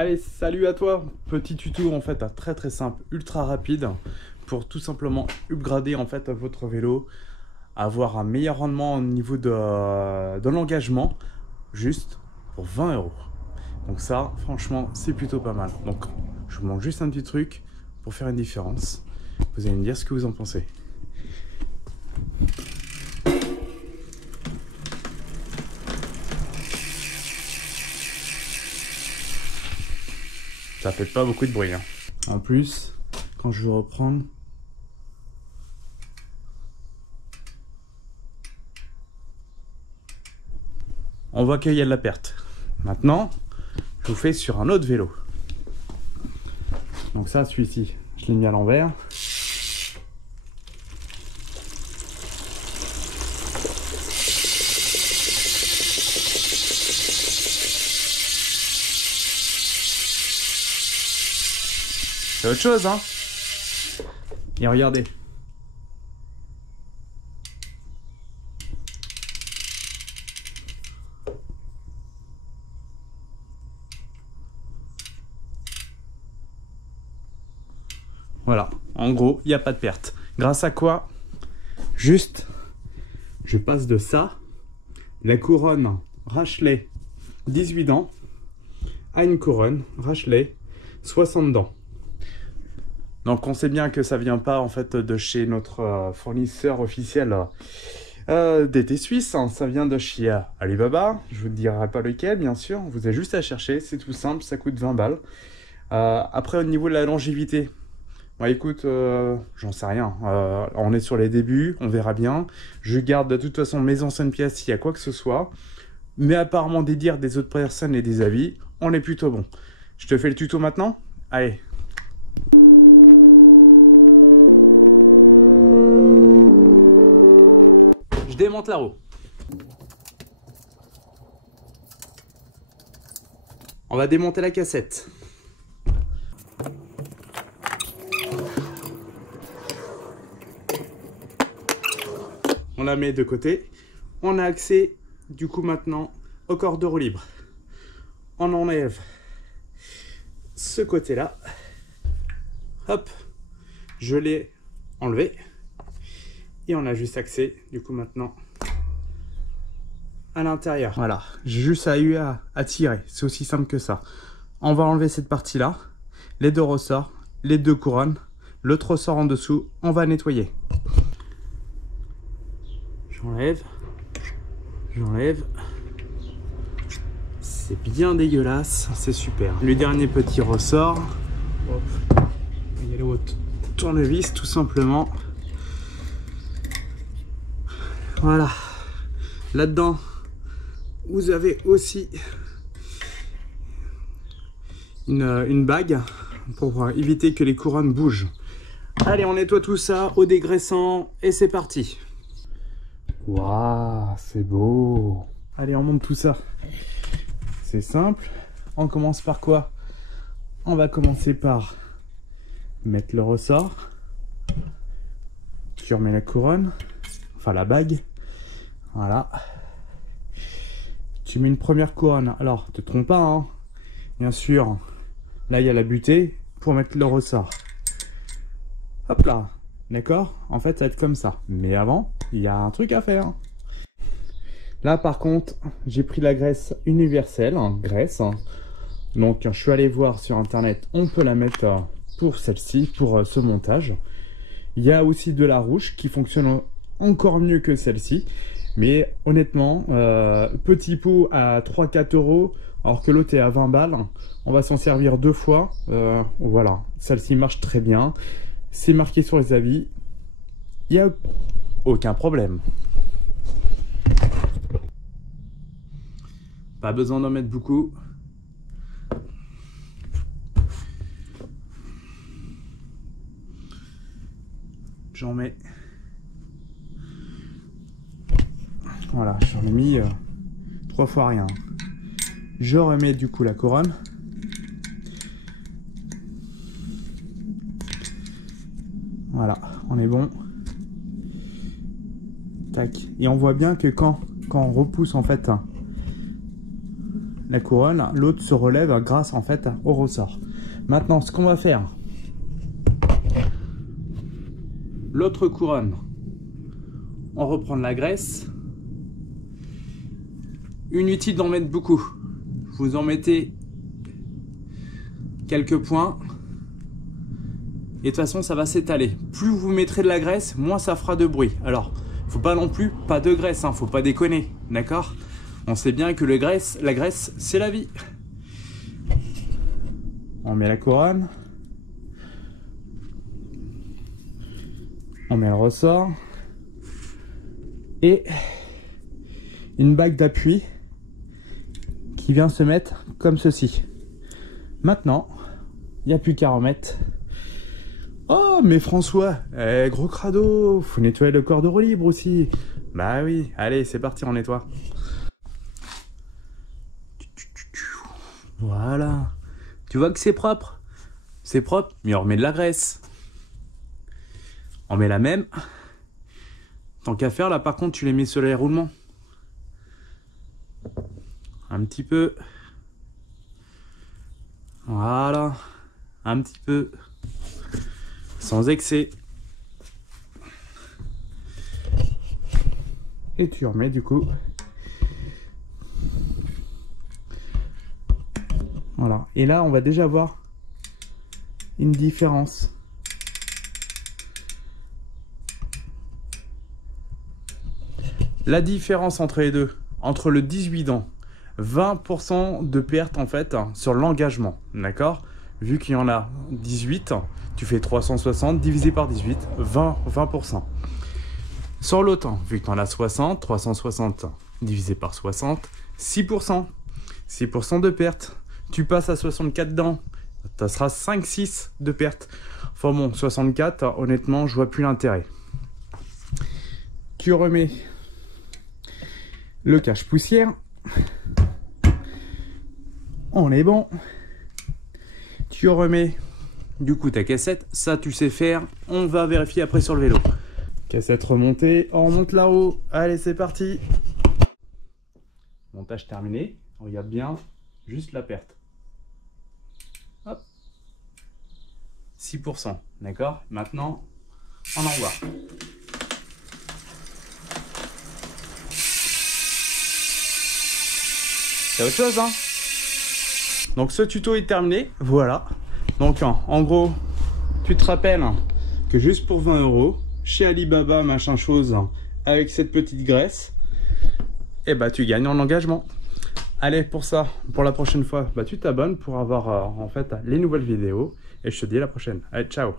Allez, salut à toi. Petit tuto en fait très simple, ultra rapide pour tout simplement upgrader en fait votre vélo, avoir un meilleur rendement au niveau de l'engagement, juste pour 20 euros. Donc ça, franchement, c'est plutôt pas mal. Donc, je vous montre juste un petit truc pour faire une différence. Vous allez me dire ce que vous en pensez. Ça fait pas beaucoup de bruit, hein. En plus, quand je vais reprendre, on voit qu'il y a de la perte. Maintenant, je vous fais sur un autre vélo. Donc ça, celui-ci, je l'ai mis à l'envers. C'est autre chose, hein. Et regardez. Voilà, en gros, il n'y a pas de perte. Grâce à quoi? Juste, je passe de ça, la couronne Rachelay 18 dents, à une couronne Rachelay 60 dents. Donc on sait bien que ça vient pas en fait de chez notre fournisseur officiel d'été suisse, hein. Ça vient de chez Alibaba, je vous dirai pas lequel bien sûr, vous avez juste à chercher, c'est tout simple, ça coûte 20 balles. Après au niveau de la longévité, bah écoute, j'en sais rien, on est sur les débuts, on verra bien. Je garde de toute façon mes anciennes pièces s'il y a quoi que ce soit, mais apparemment des dires des autres personnes et des avis, on est plutôt bon. Je te fais le tuto maintenant? Allez. Je démonte la roue. On va démonter la cassette. On la met de côté. On a accès du coup maintenant au corps de roue libre. On enlève ce côté-là. Hop, je l'ai enlevé. Et on a juste accès du coup maintenant à l'intérieur. Voilà, j'ai juste eu à tirer. C'est aussi simple que ça. On va enlever cette partie-là, les deux ressorts, les deux couronnes, l'autre ressort en dessous. On va nettoyer. J'enlève. C'est bien dégueulasse, c'est super. Le dernier petit ressort. Hop. Il y a le tournevis tout simplement. Voilà. Là-dedans, vous avez aussi une bague pour éviter que les couronnes bougent. Allez, on nettoie tout ça au dégraissant et c'est parti. Waouh, c'est beau. Allez, on monte tout ça. C'est simple. On commence par quoi? On va commencer par mettre le ressort. Tu remets la couronne, enfin la bague. Voilà. Tu mets une première couronne. Alors, te trompe pas, hein. Bien sûr, là il y a la butée pour mettre le ressort. Hop là. D'accord? En fait, ça va être comme ça. Mais avant, il y a un truc à faire. Là, par contre, j'ai pris la graisse universelle, hein, graisse. Donc, je suis allé voir sur Internet, on peut la mettre pour celle-ci, pour ce montage. Il y a aussi de la rouge qui fonctionne encore mieux que celle-ci. Mais honnêtement, petit pot à 3-4 euros, alors que l'autre est à 20 balles. On va s'en servir deux fois. Voilà, celle-ci marche très bien. C'est marqué sur les avis. Il n'y a aucun problème. Pas besoin d'en mettre beaucoup. J'en mets. Voilà, j'en ai mis 3 fois rien. Je remets du coup la couronne. Voilà, on est bon. Tac. Et on voit bien que quand on repousse en fait la couronne, l'autre se relève grâce en fait au ressort. Maintenant, ce qu'on va faire, l'autre couronne, on reprend de la graisse. Inutile d'en mettre beaucoup. Vous en mettez quelques points. Et de toute façon, ça va s'étaler. Plus vous mettrez de la graisse, moins ça fera de bruit. Alors, faut pas non plus, pas de graisse, hein, faut pas déconner, d'accord? On sait bien que la graisse, c'est la vie. On met la couronne. On met le ressort. Et une bague d'appui qui vient se mettre comme ceci. Maintenant, il n'y a plus qu'à remettre. Oh, mais François, gros crado, faut nettoyer le corps de roue libre aussi. Bah oui, allez, c'est parti, on nettoie. Voilà. Tu vois que c'est propre? C'est propre, mais on remet de la graisse. On met la même. Tant qu'à faire, là par contre, tu les mets sur les roulements. Un petit peu. Voilà. Un petit peu. Sans excès. Et tu remets du coup. Voilà. Et là, on va déjà voir une différence. La différence entre les deux, entre le 18 dents, 20% de perte en fait sur l'engagement, d'accord? Vu qu'il y en a 18, tu fais 360 divisé par 18, 20%. Sur l'autre, vu que tu en as 60, 360 divisé par 60, 6%. 6% de perte. Tu passes à 64 dents, ça sera 5-6 de perte. Enfin bon, 64, honnêtement, je vois plus l'intérêt. Tu remets le cache-poussière. On est bon. Tu remets du coup ta cassette. Ça, tu sais faire. On va vérifier après sur le vélo. Cassette remontée. On remonte là-haut. Allez, c'est parti. Montage terminé. Regarde bien. Juste la perte. Hop. 6%. D'accord? Maintenant, on envoie. C'est autre chose, hein. Donc ce tuto est terminé, voilà. Donc en gros, tu te rappelles que juste pour 20 €, chez Alibaba, machin chose, avec cette petite graisse, et bah tu gagnes en engagement. Allez, pour ça, pour la prochaine fois, bah tu t'abonnes pour avoir en fait les nouvelles vidéos. Et je te dis à la prochaine. Allez, ciao.